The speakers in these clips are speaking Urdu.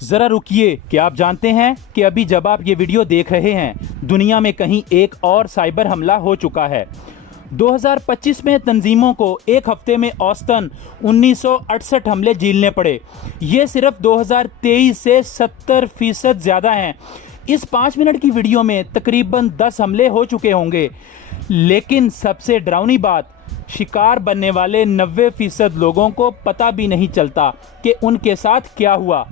ذرا رکیے، کیا آپ جانتے ہیں کہ ابھی جب آپ یہ ویڈیو دیکھ رہے ہیں دنیا میں کہیں ایک اور سائبر حملہ ہو چکا ہے۔ 2025 میں تنظیموں کو ایک ہفتے میں اوسطاً 1968 حملے جھیلنے پڑے۔ یہ صرف 2023 سے 70% زیادہ ہیں۔ اس 5 منٹ کی ویڈیو میں تقریباً 10 حملے ہو چکے ہوں گے، لیکن سب سے ڈراؤنی بات، شکار بننے والے 90% لوگوں کو پتہ بھی نہیں چلتا کہ ان کے ساتھ کیا ہوا۔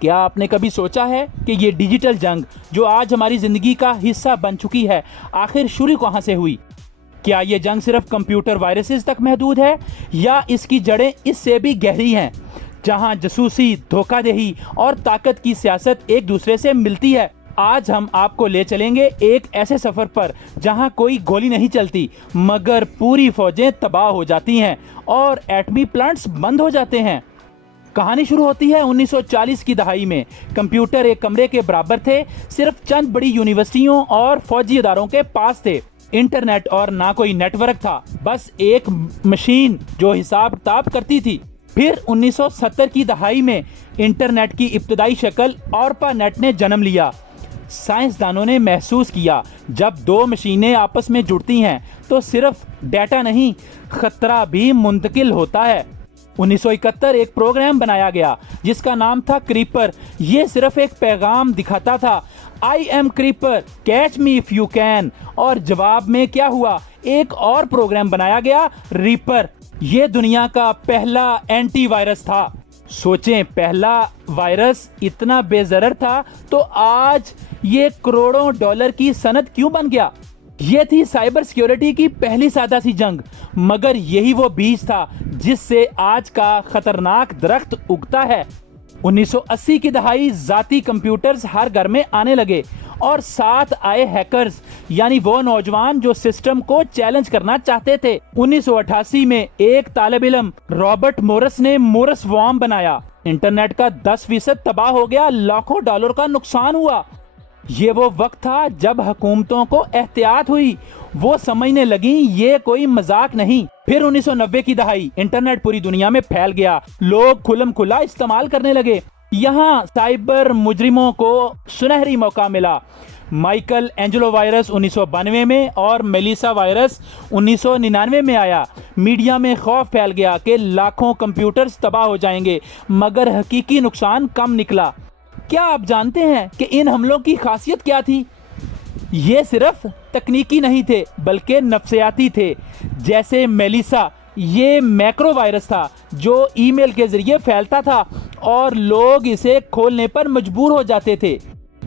کیا آپ نے کبھی سوچا ہے کہ یہ ڈیجیٹل جنگ جو آج ہماری زندگی کا حصہ بن چکی ہے، آخر شروع کہاں سے ہوئی؟ کیا یہ جنگ صرف کمپیوٹر وائرسز تک محدود ہے، یا اس کی جڑیں اس سے بھی گہری ہیں، جہاں جاسوسی، دھوکہ دہی اور طاقت کی سیاست ایک دوسرے سے ملتی ہے؟ آج ہم آپ کو لے چلیں گے ایک ایسے سفر پر جہاں کوئی گولی نہیں چلتی، مگر پوری فوجیں تباہ ہو جاتی ہیں اور ایٹمی پلانٹس بند ہو جاتے ہیں۔ کہانی شروع ہوتی ہے 1940 کی دہائی میں۔ کمپیوٹر ایک کمرے کے برابر تھے، صرف چند بڑی یونیورسٹیوں اور فوجی اداروں کے پاس تھے۔ انٹرنیٹ اور نہ کوئی نیٹ ورک تھا، بس ایک مشین جو حساب کتاب کرتی تھی۔ پھر 1970 کی دہائی میں انٹرنیٹ کی ابتدائی شکل اورپا نیٹ نے جنم لیا۔ سائنسدانوں نے محسوس کیا جب دو مشینیں آپس میں جڑتی ہیں تو صرف ڈیٹا نہیں، خطرہ بھی منتقل ہوتا ہے۔ 1971 ایک پروگرام بنایا گیا جس کا نام تھا کریپر۔ یہ صرف ایک پیغام دکھاتا تھا، I am Creeper, catch me if you can۔ اور جواب میں کیا ہوا؟ ایک اور پروگرام بنایا گیا، ریپر۔ یہ دنیا کا پہلا اینٹی وائرس تھا۔ سوچیں، پہلا وائرس اتنا بے ضرر تھا تو آج یہ کروڑوں ڈالر کی صنعت کیوں بن گیا؟ یہ تھی سائبر سیکیورٹی کی پہلی سادہ سی جنگ، مگر یہی وہ بیج تھا جس سے آج کا خطرناک درخت اگتا ہے۔ 1980 کی دہائی ذاتی کمپیوٹرز ہر گھر میں آنے لگے، اور ساتھ آئے ہیکرز، یعنی وہ نوجوان جو سسٹم کو چیلنج کرنا چاہتے تھے۔ 1988 میں ایک طالب علم رابرٹ مورس نے مورس وارم بنایا۔ انٹرنیٹ کا 10% تباہ ہو گیا، لاکھوں ڈالر کا نقصان ہوا۔ یہ وہ وقت تھا جب حکومتوں کو احتیاط ہوئی، وہ سمجھنے لگیں یہ کوئی مذاق نہیں۔ پھر 1990 کی دہائی، انٹرنیٹ پوری دنیا میں پھیل گیا، لوگ کھلم کھلا استعمال کرنے لگے۔ یہاں سائبر مجرموں کو سنہری موقع ملا۔ مائیکل اینجلو وائرس 1992 میں اور میلیسا وائرس 1999 میں آیا۔ میڈیا میں خوف پھیل گیا کہ لاکھوں کمپیوٹرز تباہ ہو جائیں گے، مگر حقیقی نقصان کم نکلا۔ کیا آپ جانتے ہیں کہ ان حملوں کی خاصیت کیا تھی؟ یہ صرف تکنیکی نہیں تھے بلکہ نفسیاتی تھے۔ جیسے میلیسا، یہ میکرو وائرس تھا جو ای میل کے ذریعے پھیلتا تھا اور لوگ اسے کھولنے پر مجبور ہو جاتے تھے۔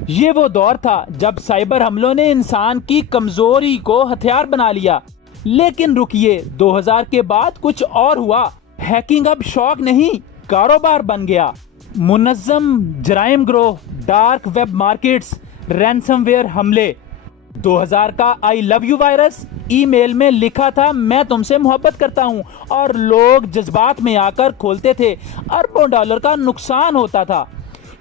یہ وہ دور تھا جب سائبر حملوں نے انسان کی کمزوری کو ہتھیار بنا لیا۔ لیکن رکیے، 2000 کے بعد کچھ اور ہوا۔ ہیکنگ اب شوق نہیں، کاروبار بن گیا۔ منظم جرائم گروہ، dark web markets, ransom where حملے۔ 2000 کا I love you وائرس، ای میل میں لکھا تھا میں تم سے محبت کرتا ہوں، اور لوگ جذبات میں آ کر کھولتے تھے، اربوں ڈالر کا نقصان ہوتا تھا۔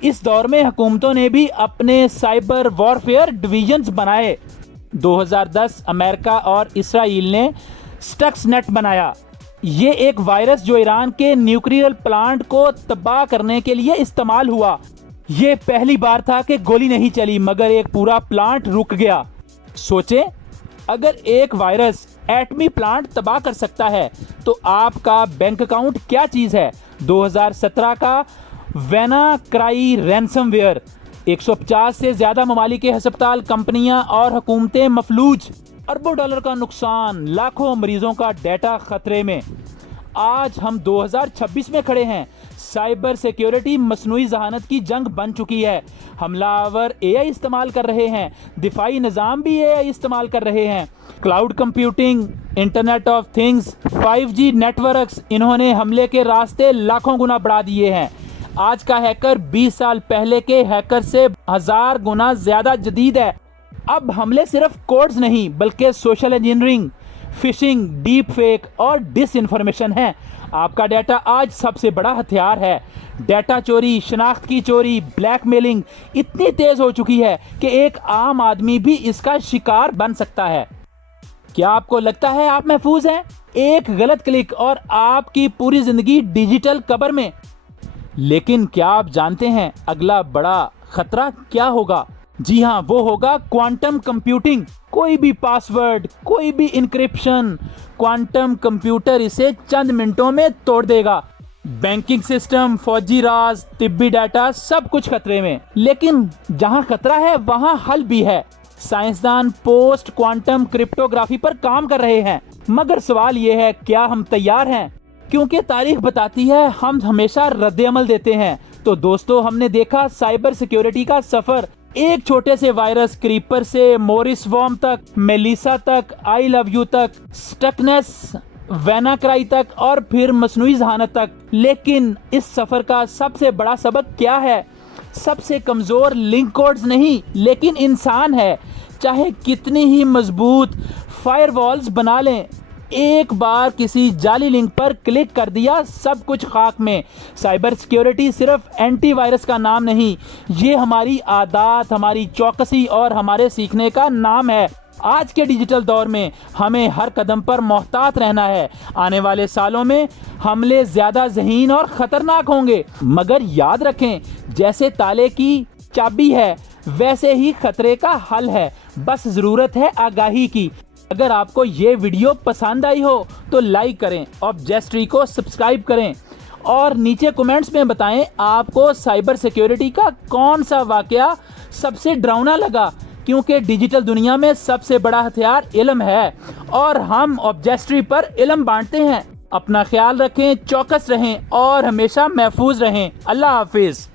اس دور میں حکومتوں نے بھی اپنے سائبر وارفیئر ڈویژنز بنائے۔ 2010 امریکہ اور اسرائیل نے سٹکس نیٹ بنایا۔ یہ ایک وائرس جو ایران کے نیوکلیئر پلانٹ کو تباہ کرنے کے لیے استعمال ہوا۔ یہ پہلی بار تھا کہ گولی نہیں چلی مگر ایک پورا پلانٹ رک گیا۔ سوچیں، اگر ایک وائرس ایٹمی پلانٹ تباہ کر سکتا ہے تو آپ کا بینک اکاؤنٹ کیا چیز ہے؟ 2017 کا وینا کرائی رینسم ویئر، 150 سے زیادہ ممالک کے ہسپتال، کمپنیاں اور حکومتیں مفلوج، اربوں ڈالر کا نقصان، لاکھوں مریضوں کا ڈیٹا خطرے میں۔ آج ہم 2026 میں کھڑے ہیں، سائبر سیکیورٹی مصنوعی ذہانت کی جنگ بن چکی ہے۔ حملہ آور اے آئی استعمال کر رہے ہیں، دفاعی نظام بھی اے آئی استعمال کر رہے ہیں۔ Cloud computing, internet of things, 5G networks, انہوں نے حملے کے راستے لاکھوں گنا بڑھا دیے ہیں۔ آج کا ہیکر 20 سال پہلے کے ہیکر سے 1000 گنا زیادہ جدید ہے۔ اب حملے صرف کوڈز نہیں بلکہ social engineering, phishing, deep fake اور ڈس انفارمیشن ہے۔ آپ کا ڈیٹا آج سب سے بڑا ہتھیار ہے۔ ڈیٹا چوری، شناخت کی چوری، بلیک میلنگ اتنی تیز ہو چکی ہے کہ ایک عام آدمی بھی اس کا شکار بن سکتا ہے۔ کیا آپ کو لگتا ہے آپ محفوظ ہیں؟ ایک غلط کلک اور آپ کی پوری زندگی ڈیجیٹل قبر میں۔ لیکن کیا آپ جانتے ہیں اگلا بڑا خطرہ کیا ہوگا؟ جی ہاں، وہ ہوگا کوانٹم کمپیوٹنگ۔ کوئی بھی پاسورڈ، کوئی بھی انکرپشن، کوانٹم کمپیوٹر اسے چند منٹوں میں توڑ دے گا۔ بینکنگ سسٹم، فوجی راز، طبی ڈیٹا، سب کچھ خطرے میں۔ لیکن جہاں خطرہ ہے وہاں حل بھی ہے۔ سائنسدان پوسٹ کوانٹم کرپٹوگرافی پر کام کر رہے ہیں، مگر سوال یہ ہے کیا ہم تیار ہیں؟ کیونکہ تاریخ بتاتی ہے ہم ہمیشہ رد عمل دیتے ہیں۔ تو دوستو، ہم نے دیکھا سائبر سیکیورٹی کا سفر، ایک چھوٹے سے وائرس کریپر سے مورس وارم تک، میلیسا تک، آئی لو یو تک، سٹکنیس وینا کرائی تک، اور پھر مصنوعی ذہانت تک۔ لیکن اس سفر کا سب سے بڑا سبق کیا ہے؟ سب سے کمزور لنک کوڈز نہیں، لیکن انسان ہے۔ چاہے کتنی ہی مضبوط فائر والز بنا لیں، ایک بار کسی جعلی لنک پر کلک کر دیا، سب کچھ خاک میں۔ سائبر سیکیورٹی صرف اینٹی وائرس کا نام نہیں، یہ ہماری عادات، ہماری چوکسی اور ہمارے سیکھنے کا نام ہے۔ آج کے ڈیجیٹل دور میں ہمیں ہر قدم پر محتاط رہنا ہے۔ آنے والے سالوں میں حملے زیادہ ذہین اور خطرناک ہوں گے، مگر یاد رکھیں جیسے تالے کی چابی ہے ویسے ہی خطرے کا حل ہے، بس ضرورت ہے آگاہی کی۔ اگر آپ کو یہ ویڈیو پسند آئی ہو تو لائک کریں، آبجیسٹری کو سبسکرائب کریں، اور نیچے کومنٹس میں بتائیں آپ کو سائبر سیکیورٹی کا کون سا واقعہ سب سے ڈراؤنا لگا، کیونکہ ڈیجیٹل دنیا میں سب سے بڑا ہتھیار علم ہے، اور ہم آبجیسٹری پر علم بانٹتے ہیں۔ اپنا خیال رکھیں، چوکس رہیں اور ہمیشہ محفوظ رہیں۔ اللہ حافظ۔